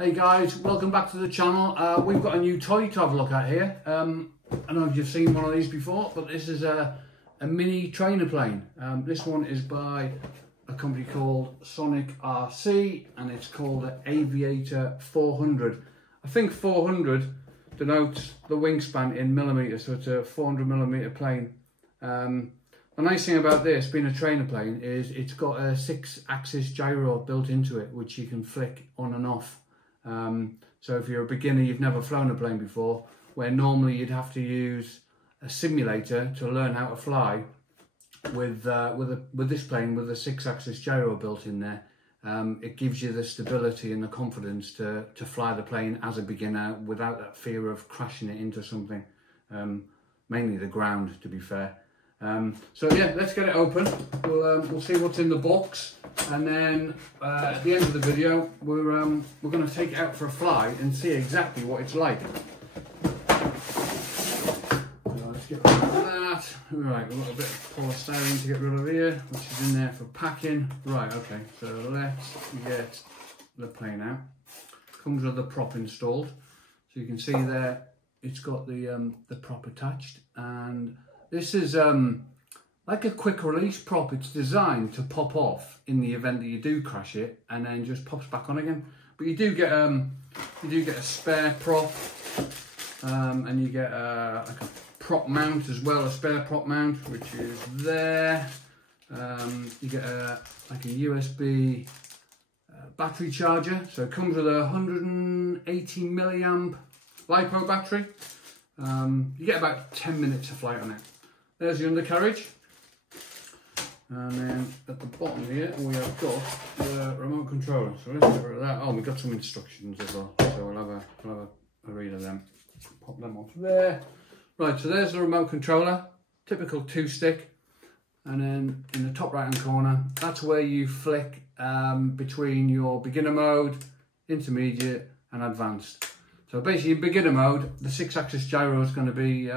Hey guys, welcome back to the channel. We've got a new toy to have a look at here. I don't know if you've seen one of these before, but this is a mini trainer plane. This one is by a company called Sonik RC and it's called an Aviator 400. I think 400 denotes the wingspan in millimetres, so it's a 400mm plane. The nice thing about this, being a trainer plane, is it's got a 6-axis gyro built into it, which you can flick on and off. So if you're a beginner, you've never flown a plane before, where normally you'd have to use a simulator to learn how to fly, with this plane with a 6-axis gyro built in there, it gives you the stability and the confidence to fly the plane as a beginner without that fear of crashing it into something, mainly the ground, to be fair. So yeah, let's get it open. We'll see what's in the box, and then at the end of the video we're going to take it out for a fly and see exactly what it's like. So let's get rid of that. Right, we've got a bit of polystyrene to get rid of here, which is in there for packing. Right, okay, so let's get the plane out. Comes with the prop installed, so you can see there it's got the prop attached, and this is like a quick release prop. It's designed to pop off in the event that you do crash it, and then just pops back on again. But you do get a spare prop, and you get like a prop mount as well, a spare prop mount, which is there. You get like a USB battery charger. So it comes with a 180 milliamp LiPo battery. You get about 10 minutes of flight on it. There's the undercarriage, and then at the bottom here we have got the remote controller. So let's get rid of that. Oh, we've got some instructions as well, so we'll have a read of them. Pop them off there. Right, so there's the remote controller, typical 2-stick, and then in the top right hand corner, that's where you flick between your beginner mode, intermediate and advanced. So basically in beginner mode, the 6-axis gyro is going to be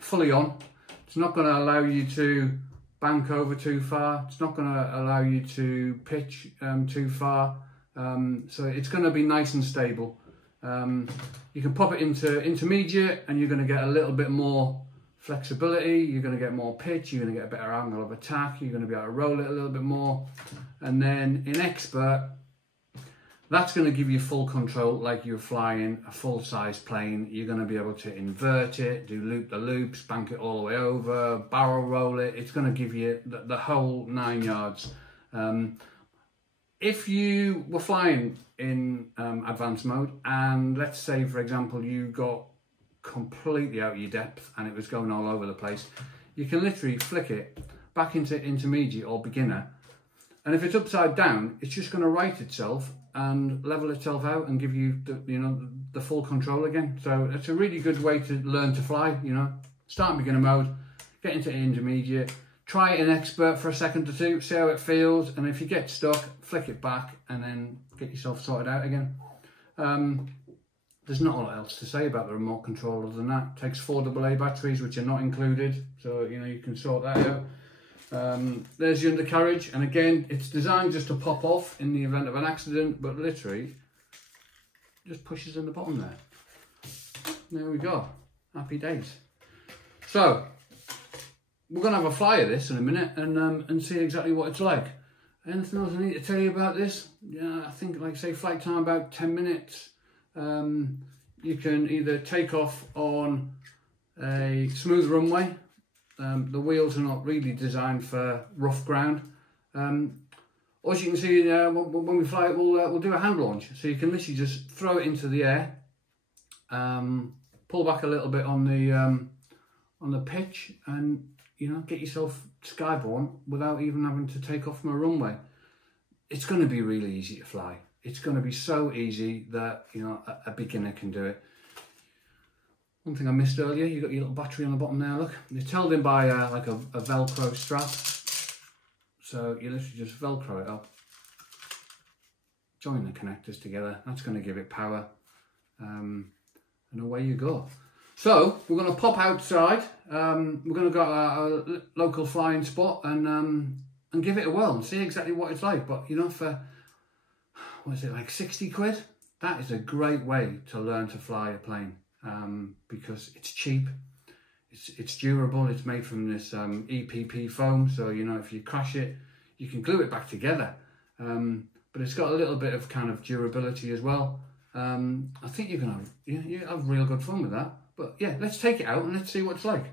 fully on. It's not going to allow you to bank over too far. It's not going to allow you to pitch too far. So it's going to be nice and stable. You can pop it into intermediate and you're going to get a little bit more flexibility. You're going to get more pitch. You're going to get a better angle of attack. You're going to be able to roll it a little bit more. And then in expert, that's going to give you full control, like you're flying a full-size plane. You're going to be able to invert it, do loop-the-loops, bank it all the way over, barrel roll it. It's going to give you the whole 9 yards. If you were flying in advanced mode, and let's say, for example, you got completely out of your depth and it was going all over the place, you can literally flick it back into intermediate or beginner. And if it's upside down, it's just going to right itself and level itself out and give you the full control again. So it's a really good way to learn to fly. Start in beginner mode, get into intermediate, try it in expert for a second or two, see how it feels, and if you get stuck, flick it back and then get yourself sorted out again. There's not a lot else to say about the remote control other than that. It takes 4 AA batteries, which are not included, so you can sort that out. There's the undercarriage, and again it's designed just to pop off in the event of an accident, but literally just pushes in the bottom there. There we go, happy days. So we're gonna have a fly of this in a minute and see exactly what it's like. Anything else I need to tell you about this? Yeah, I think, like say, flight time about 10 minutes. You can either take off on a smooth runway. The wheels are not really designed for rough ground. Or as you can see, when we fly it, we'll do a hand launch. So you can literally just throw it into the air, pull back a little bit on the pitch, and get yourself skyborne without even having to take off from a runway. It's going to be really easy to fly. It's going to be so easy that a beginner can do it. One thing I missed earlier, you got your little battery on the bottom there, look. It's held in by like a Velcro strap. So you literally just Velcro it up, join the connectors together, that's going to give it power, and away you go. So we're going to pop outside, we're going to go to our local flying spot and give it a whirl and see exactly what it's like. But for, what is it, like 60 quid? that is a great way to learn to fly a plane, because it's cheap, it's durable, it's made from this EPP foam, so you know if you crash it you can glue it back together, but it's got a little bit of kind of durability as well. I think you're gonna you have real good fun with that. But yeah, let's take it out and let's see what it's like.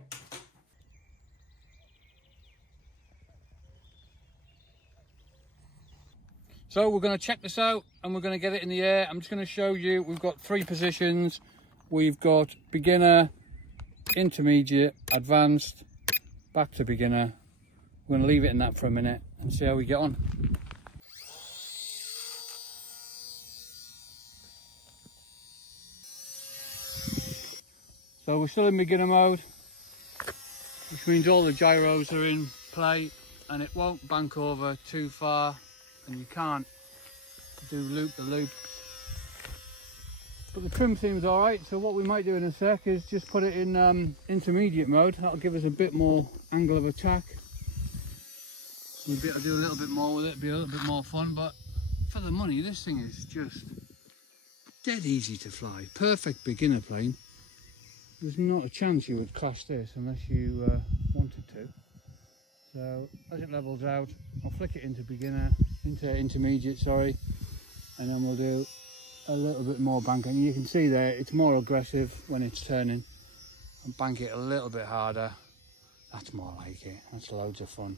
So we're going to check this out and we're going to get it in the air. I'm just going to show you, we've got 3 positions. We've got beginner, intermediate, advanced, back to beginner. We're going to leave it in that for a minute and see how we get on. So we're still in beginner mode, which means all the gyros are in play and it won't bank over too far and you can't do loop the loop. But the trim seems alright, so what we might do in a sec is just put it in intermediate mode. That'll give us a bit more angle of attack. We'll be able to do a little bit more with it, be a little bit more fun, but for the money this thing is just dead easy to fly. Perfect beginner plane. There's not a chance you would crash this unless you wanted to. So as it levels out, I'll flick it into intermediate, sorry, and then we'll do a little bit more banking. You can see there it's more aggressive when it's turning, and bank it a little bit harder. That's more like it. That's loads of fun.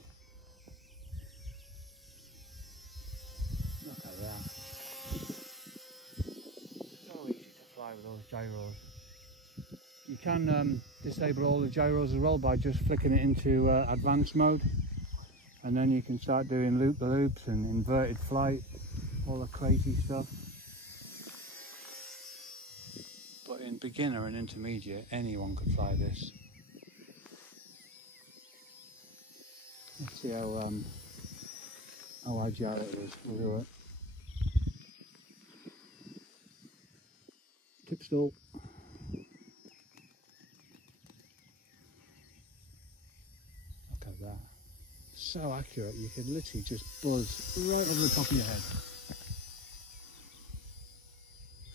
Look at that. So easy to fly with those gyros. You can disable all the gyros as well by just flicking it into advanced mode, and then you can start doing loop-the-loops and inverted flight, all the crazy stuff. But in beginner and intermediate, anyone could fly this. Let's see how agile it is. We'll do it. Tip stall. That. So accurate, you can literally just buzz right over the top of your head.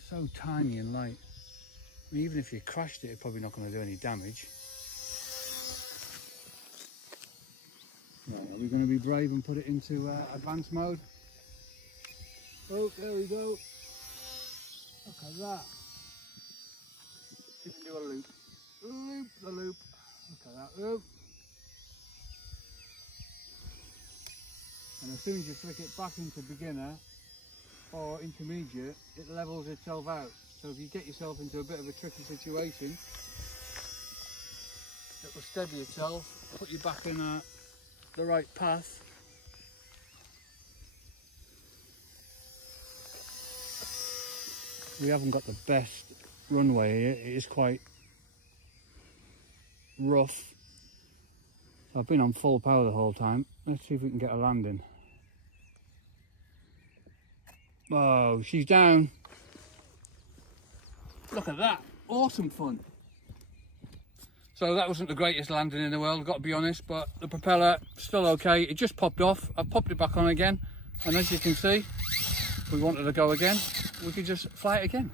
So tiny and light. I mean, even if you crashed it, it's probably not going to do any damage. Right, are we going to be brave and put it into advanced mode? Oh, there we go. Look at that. You can do a loop. Loop the loop. Look at that loop. And as soon as you flick it back into beginner or intermediate, it levels itself out. So if you get yourself into a bit of a tricky situation, it will steady itself, put you back in the right path. We haven't got the best runway here. It is quite rough. So I've been on full power the whole time. Let's see if we can get a landing. Oh, she's down. Look at that. Awesome fun. So that wasn't the greatest landing in the world, I've got to be honest, but the propeller still okay. It just popped off. I've popped it back on again. And as you can see, if we wanted to go again, we could just fly it again.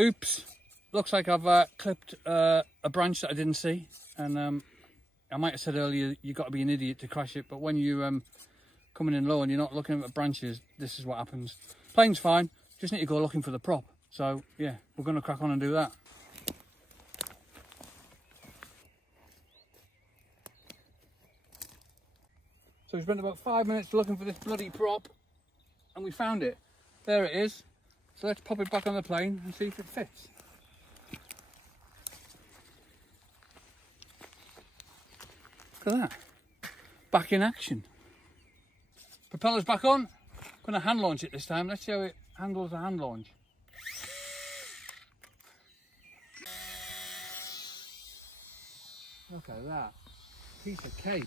Oops, looks like I've clipped a branch that I didn't see, and I might have said earlier you've got to be an idiot to crash it, but when you coming in low and you're not looking at the branches, this is what happens. Plane's fine, just need to go looking for the prop. So yeah, we're going to crack on and do that. So we spent about 5 minutes looking for this bloody prop and we found it. There it is. So let's pop it back on the plane and see if it fits. Look at that. Back in action. Propeller's back on. I'm going to hand launch it this time. Let's see how it handles a hand launch. Look at that. Piece of cake.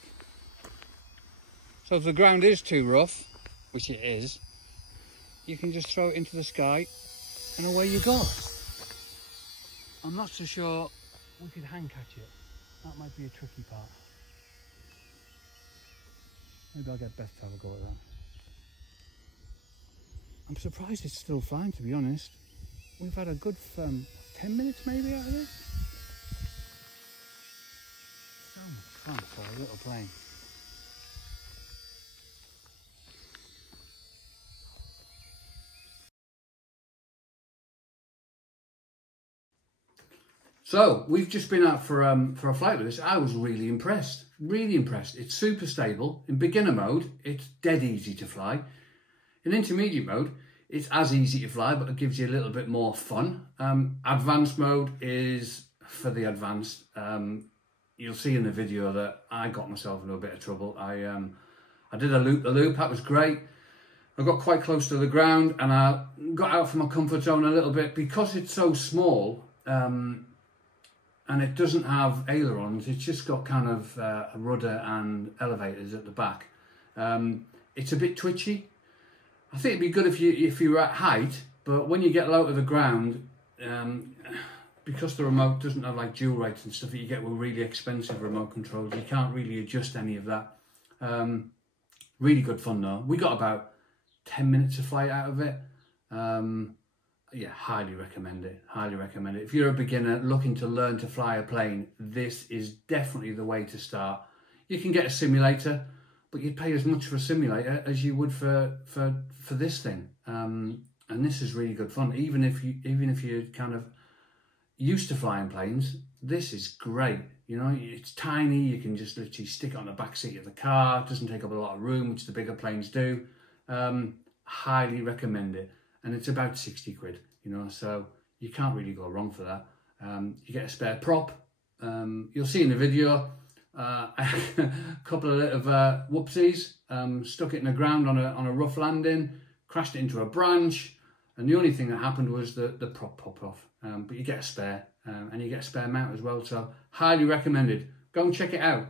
So if the ground is too rough, which it is, you can just throw it into the sky and away you go. I'm not so sure we could hand catch it. That might be a tricky part. Maybe I'll get Beth to have a go at that. I'm surprised it's still flying, to be honest. We've had a good 10 minutes maybe out of this. So much fun for a little plane. So we've just been out for a flight with this. I was really impressed, really impressed. It's super stable. In beginner mode, it's dead easy to fly. In intermediate mode, it's as easy to fly, but it gives you a little bit more fun. Advanced mode is for the advanced. You'll see in the video that I got myself into a bit of trouble. I did a loop, that was great. I got quite close to the ground and I got out from my comfort zone a little bit because it's so small. And it doesn't have ailerons, it's just got kind of a rudder and elevators at the back. It's a bit twitchy. I think it'd be good if you were at height, but when you get low to the ground, because the remote doesn't have like dual rates and stuff that you get with really expensive remote controls, you can't really adjust any of that. Really good fun though. We got about 10 minutes of flight out of it. Yeah, highly recommend it, highly recommend it. If you're a beginner looking to learn to fly a plane, this is definitely the way to start. You can get a simulator, but you'd pay as much for a simulator as you would for this thing. And this is really good fun. Even if you're kind of used to flying planes, this is great. You know, it's tiny, you can just literally stick it on the back seat of the car. It doesn't take up a lot of room, which the bigger planes do. Highly recommend it. And it's about 60 quid, you know, so you can't really go wrong for that. You get a spare prop. You'll see in the video, a couple of little whoopsies, stuck it in the ground on a rough landing, crashed it into a branch, and the only thing that happened was the prop popped off. But you get a spare, and you get a spare mount as well, so highly recommended. Go and check it out.